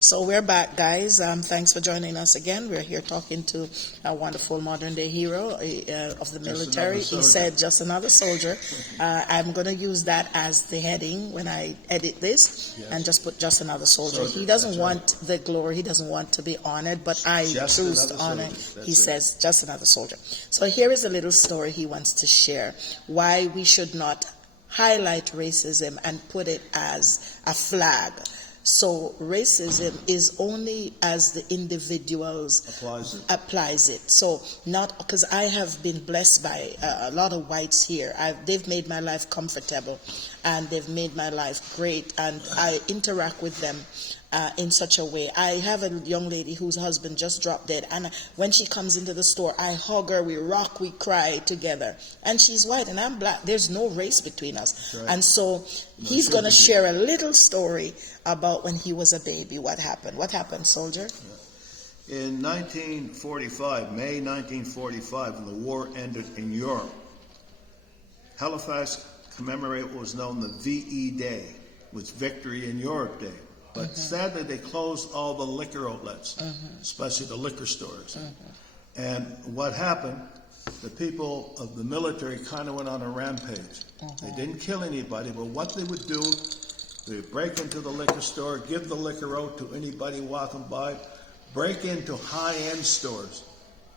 So we're back, guys. Thanks for joining us again. We're here talking to a wonderful modern-day hero of the military. He said, "Just another soldier." I'm going to use that as the heading when I edit this, yes, and just put "just another soldier." He doesn't want the glory. He doesn't want to be honored, but I choose to honor. He says, "Just another soldier." So here is a little story he wants to share: why we should not highlight racism and put it as a flag. So racism is only as the individuals applies it. So not because I have been blessed by a lot of whites here. They've made my life comfortable, and they've made my life great, and I interact with them in such a way. I have a young lady whose husband just dropped dead, and when she comes into the store, I hug her, we rock, we cry together. And she's white and I'm black. There's no race between us. Right. And so he's going to share a little story about when he was a baby. What happened, soldier? In 1945, May 1945, when the war ended in Europe, Halifax commemorated what was known the VE Day, was Victory in Europe Day. But sadly, they closed all the liquor outlets, especially the liquor stores. And what happened, the people of the military kind of went on a rampage. They didn't kill anybody, but what they would do, they would break into the liquor store, give the liquor out to anybody walking by, break into high-end stores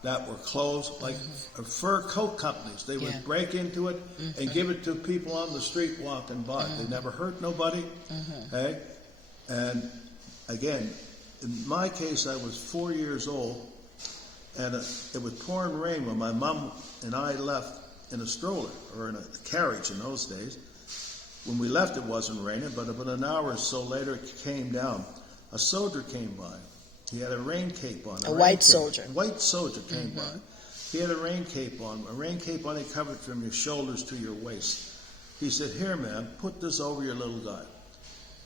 that were closed, like fur coat companies. They would break into it and give it to people on the street walking by. They never hurt nobody. Hey? And again, in my case, I was 4 years old, and it was pouring rain when my mom and I left in a stroller, or in a carriage in those days. When we left, it wasn't raining, but about an hour or so later, it came down. A soldier came by. He had a rain cape on. A white soldier. A white soldier came by. He had a rain cape on. A rain cape only covered from your shoulders to your waist. He said, "Here, man, put this over your little guy.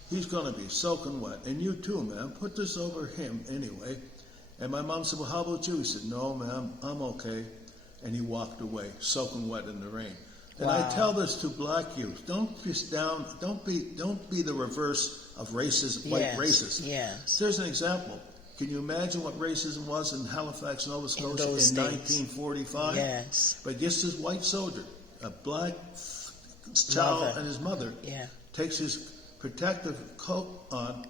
He's going to be soaking wet. And you too, man. Put this over him anyway." And my mom said, "Well, how about you?" He said, "No, ma'am, I'm okay." And he walked away, soaking wet in the rain. And I tell this to black youth: don't be the reverse of racist, white racists. Yes. There's an example. Can you imagine what racism was in Halifax, Nova Scotia in 1945? Yes. But just this white soldier, a black child and his mother, takes his protective coat on,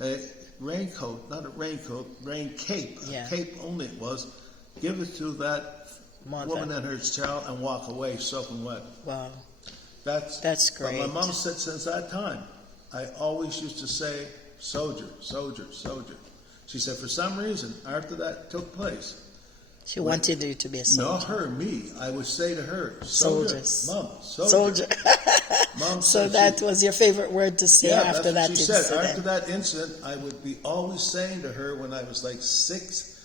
a raincoat, not a raincoat, rain cape, a cape only it was, give it to that woman and her child and walk away soaking wet. Wow. That's great. But my mom said since that time, I always used to say, "Soldier, soldier, soldier." She said for some reason, after that took place, she wanted you to be a soldier. Not her, me. I would say to her, "Soldier, Mom, soldier." Soldier. Mom so that was your favorite word to say after that incident? She said. After that incident, I would be always saying to her when I was like 6,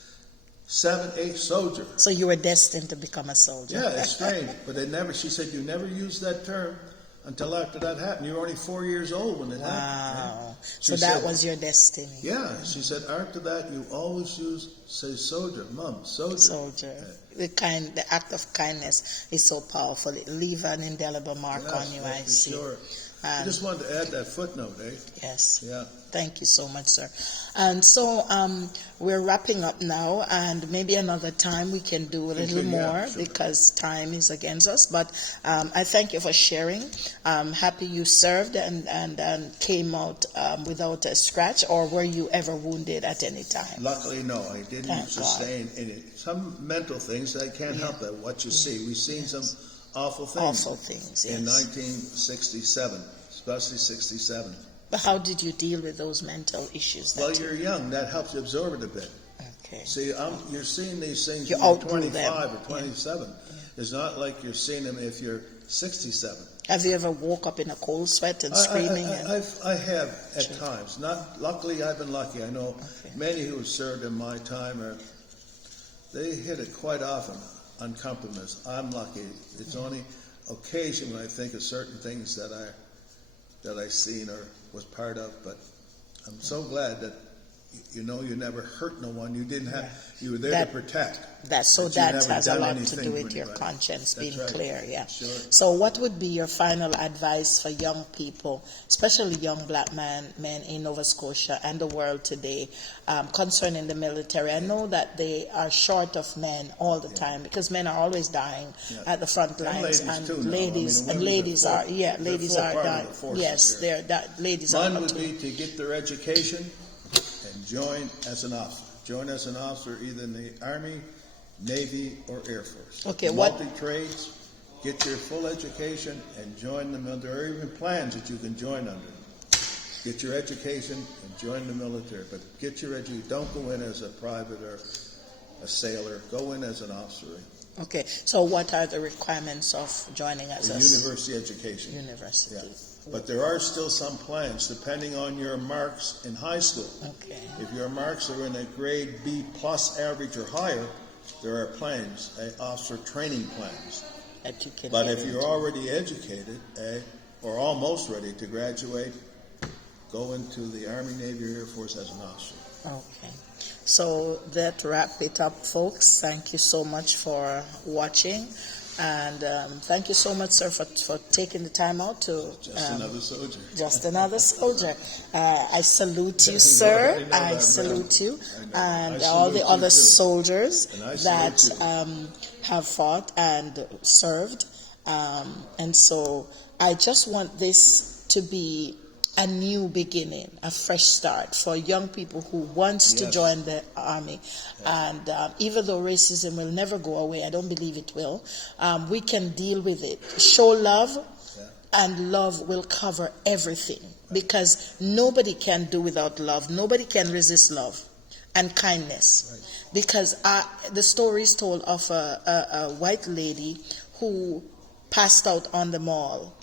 7, 8, soldier. So you were destined to become a soldier. Yeah, it's strange. But she said, you never used that term until after that happened. You were only 4 years old when it happened. Wow. So that was your destiny. Yeah. She said, after that, you always say soldier, Mom, soldier. Soldier. The act of kindness is so powerful. It leaves an indelible mark on you, I see. Sure. I just wanted to add that footnote, eh? Yes. Yeah. Thank you so much, sir. And so we're wrapping up now, and maybe another time we can do a little more because time is against us. But I thank you for sharing. I'm happy you served and came out without a scratch, or were you ever wounded at any time? Luckily, no. I didn't sustain any. Some mental things, I can't help that. What you see. We've seen some awful things in 1967, especially 67. But how did you deal with those mental issues? Well, you're young. That helps you absorb it a bit. Okay. See, you're seeing these things when you're 25 or 27. It's not like you're seeing them if you're 67. Have you ever woke up in a cold sweat and screaming? I have at times. Luckily, I've been lucky. I know many who have served in my time, they hit it quite often. Uncompromised. I'm lucky. It's only occasion when I think of certain things that I seen or was part of, but I'm so glad that you know, you never hurt no one. You didn't have. Yeah. You were there That- to protect. That so But you that never has a done lot to anything do for with your anybody. conscience That's being right. clear, yeah. Sure. So what would be your final advice for young people, especially young black men in Nova Scotia and the world today, concerning the military? I know that they are short of men all the time because men are always dying at the front lines, ladies and too now. ladies I mean, ladies they're are full- yeah, they're ladies full are part of dying. the forces Yes, here. ladies Mine are would too. be to get their education and join as an officer. Join as an officer either in the Army, Navy, or Air Force. Okay, what- Multi-trades, get your full education and join the military. There are even plans that you can join under. Get your education and join the military. But get your education. Don't go in as a private or a sailor. Go in as an officer. Okay, so what are the requirements of joining as A a university education. university? Yeah. But there are still some plans depending on your marks in high school. Okay. If your marks are in a grade B plus average or higher, there are plans, officer training plans. That you can But get if you're into. already educated, or almost ready to graduate, go into the Army, Navy, or Air Force as an officer. Okay. So that wrap it up, folks. Thank you so much for watching. And thank you so much, sir, for taking the time out to... Just another soldier. Just another soldier. I salute you, sir. I salute you. And I all the salute you other too. soldiers And I that salute have fought and served. And so I just want this to be a new beginning, a fresh start for young people who wants to Yes. join the army. And even though racism will never go away, I don't believe it will, we can deal with it. Show love, and love will cover everything, because nobody can do without love. Nobody can resist love and kindness. Because the story is told of a white lady who passed out in the mall.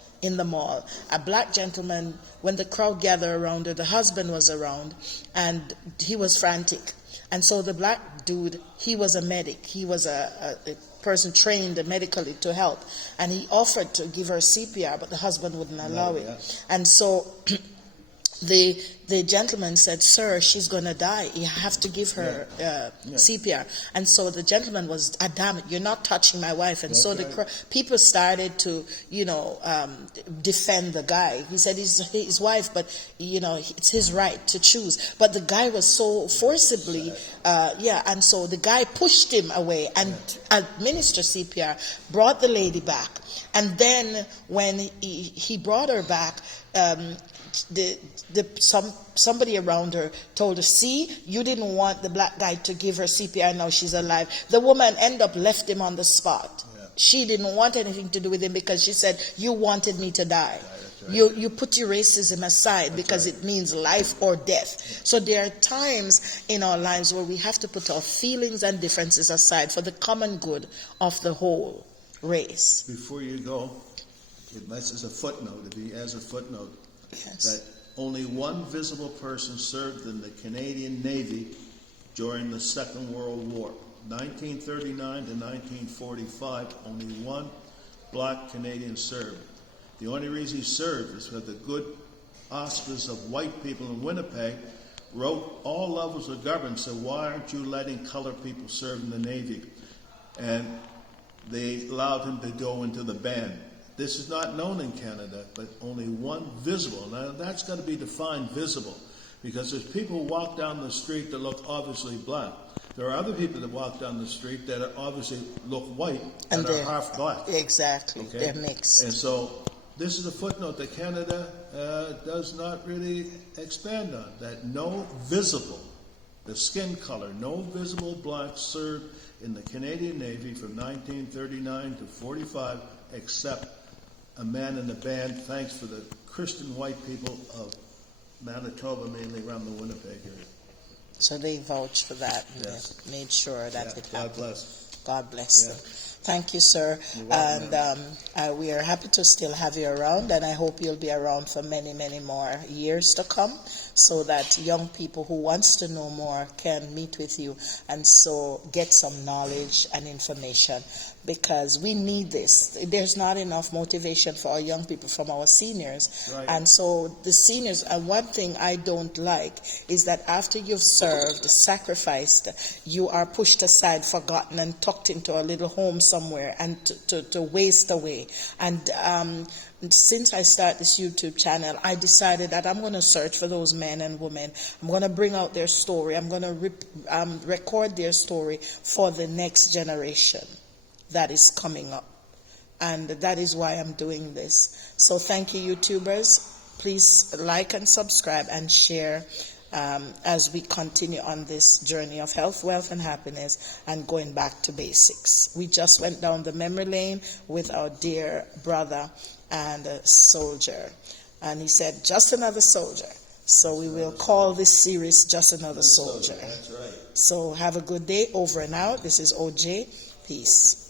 A black gentleman, when the crowd gathered around her, the husband was around, and he was frantic. And so the black dude, he was a medic. He was a person trained medically to help. And he offered to give her CPR, but the husband wouldn't allow it. And so the gentleman said, "Sir, she's going to die. You have to give her CPR." And so the gentleman was adamant, "You're not touching my wife." And so the people started to, defend the guy. He said he's his wife, but, it's his right to choose. But the guy was so forcibly, and so the guy pushed him away and administered CPR, brought the lady back. And then when he brought her back, somebody around her told her, "See, you didn't want the black guy to give her CPR, now she's alive." The woman ended up left him on the spot. She didn't want anything to do with him because she said, "You wanted me to die." You put your racism aside because it means life or death. So there are times in our lives where we have to put our feelings and differences aside for the common good of the whole race. Before you go, this is a footnote, as a footnote, Yes. that only one visible person served in the Canadian Navy during the Second World War. 1939 to 1945, only one black Canadian served. The only reason he served is because the good auspice of white people in Winnipeg wrote all levels of government, said, "Why aren't you letting colored people serve in the Navy?" And they allowed him to go into the band. This is not known in Canada, but only one visible. Now, that's got to be defined visible, because there's people who walk down the street that look obviously black. There are other people that walk down the street that obviously look white and are half black. Exactly. Okay? They're mixed. And so this is a footnote that Canada does not really expand on, that no visible, the skin color, no visible blacks served in the Canadian Navy from 1939 to 45, except a man in the band, thanks for the Christian white people of Manitoba, mainly around the Winnipeg area. So they vouched for that and Yes. made sure that it God happened. bless. God bless Yeah. them. Thank you, sir. You're welcome, And we are happy to still have you around, and I hope you'll be around for many, many more years to come, so that young people who wants to know more can meet with you and so get some knowledge and information. because we need this. There's not enough motivation for our young people from our seniors. Right. And so the seniors, and one thing I don't like is that after you've served, sacrificed, you are pushed aside, forgotten, and tucked into a little home somewhere and to waste away. And since I started this YouTube channel, I decided that I'm going to search for those men and women. I'm going to bring out their story. I'm going to record their story for the next generation that is coming up. And that is why I'm doing this. So thank you, YouTubers. Please like and subscribe and share as we continue on this journey of health, wealth, and happiness and going back to basics. We just went down the memory lane with our dear brother and a soldier. And he said, just another soldier. So we will call this series Just Another Soldier. That's right. So have a good day. Over and out. This is OJ. Peace.